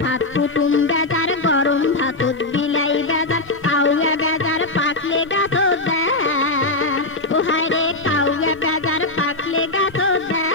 কথাত কুটুম বেজার গরম ভাতত বিলাই বেজার কাউয়া বেজার পাকলে গাছত দেয় ও হায় রে কাউয়া বেজার পাকলে গাছত দেয়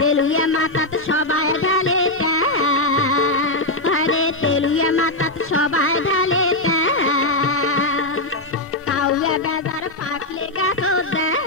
তেলুয়া মাথাত সবাই ঢালে আরে তেলুয়া মাথাত সবাই ঢালে কাউয়া বেজার পাকলে গাছত দেয়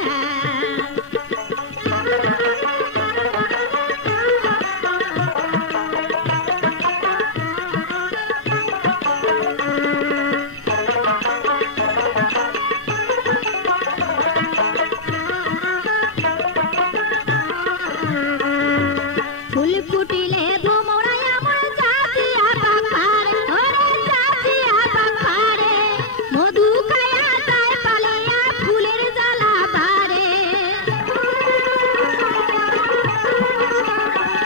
ফুল ফুটিলে ভোমরায় আমার জাতিয়া পাখারে ওরে জাতিয়া পাখারে মধু খায়া যায় পালিয়া ফুলের জ্বালা বারে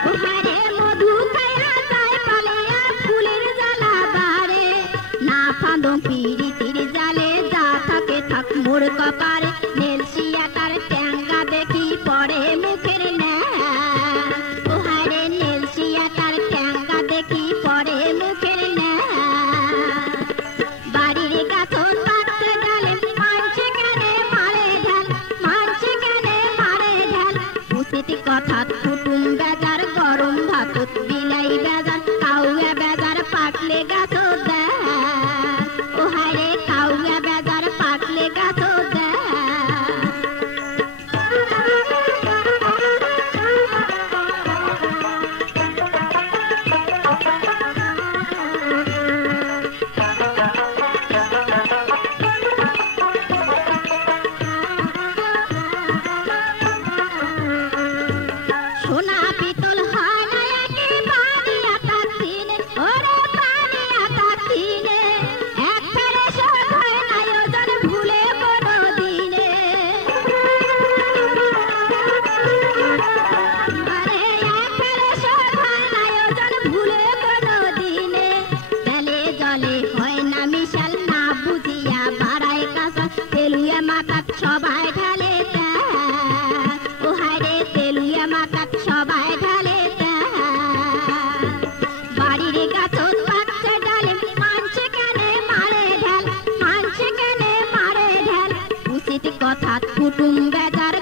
ওহারে মধু খায়া যায় পালিয়া ফুলের জ্বালা বারে না ফাঁদো পিরিতির জালে যা থাকে থাক মোর কপারে নেলসিয়া তার ট্যাঙ্গা দেখি পড়ে মুখের ন্যা দেখি পরে মুখের ন্যা বাড়ির গাছত পাকতে গেলে মানছে কেনে মারে ঢাল মানছে কেনে মারে ঢাল উচিত কথাত কুটুম বেজার গরম ভাতত বিলাই বেজার কাউয়া বেজার পাকলে গাছত দেয় ও হায় রে কাউয়া বেজার পাকলে গাছত দেয় সোনা পিতল হয় না একে পানি আটা দিনে ওরে পানি আটা দিনে এক ফেরে সর হয় না ওজন ভুলে কোনো দিনে আরে এক ফেরে সর হয় না ওজন ভুলে কোনো দিনে তেলে জলে হয় না মিশাল না বুঝিয়া বাড়ায় কাঁচা তেলুয়া মাথাত সবাই ঢালে ও হায় রে তেলুয়া মাথাত সবাই ঢালে বাড়ির গাছত পাকছে ডালে মানছে কেনে মারে ঢাল মানছে কেনে মারে ঢাল উচিত কথাত কুটুম বেজার